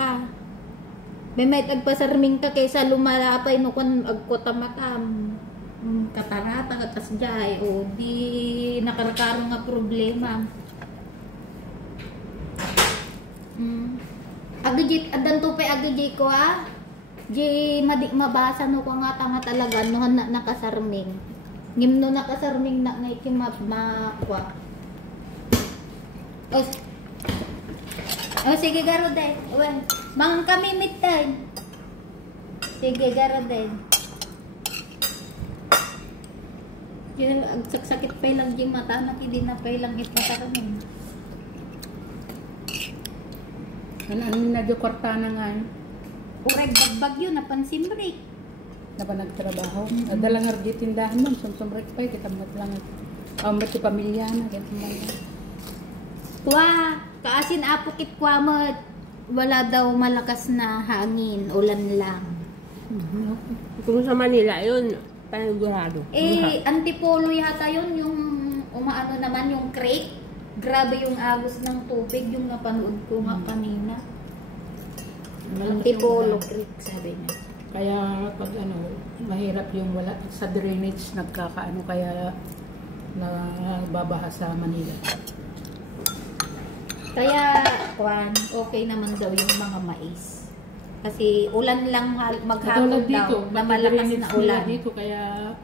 ka. May agpasarming ka kaysa lumalapay no kung agkotamatam. Katarata katas jay o di nakarakaro nga problema. Agajit adan to pa agajit ko ha. Di madik mabasa no ko nga tanga talaga no na nakasarming. Ngimno nakasarming na ngay kimabmakwa. Oh, sige garo day. Well, mang kami midday. Sige garo day. Yung sakit pa lang yung mata, nakidi na pa lang ipasaramin. Ano na yung kwarta na nga yun? Ureg bagbag yun, napansin mo rin. Na ba nagtrabaho? Adalang argi tindahan nun, sumsumrek pa, kita mat lang. Ba't yung pamilya na, ganito man lang. Kwa, kaasin apokit kwa mo, wala daw malakas na hangin, ulan lang. Kung sa Manila, yun, panigurado. Antipolo yata yun, yung umaano naman, yung creek. Grabe yung agos ng tubig, yung napanood ko nga kanina. Antipolo Creek, sabi niya. Kaya pag mahirap yung wala sa drainage, nagkakaano kaya nababaha sa Manila. Kaya, okay naman daw yung mga mais. Kasi ulan lang maghapon daw, na malakas na ulan. Dito, kaya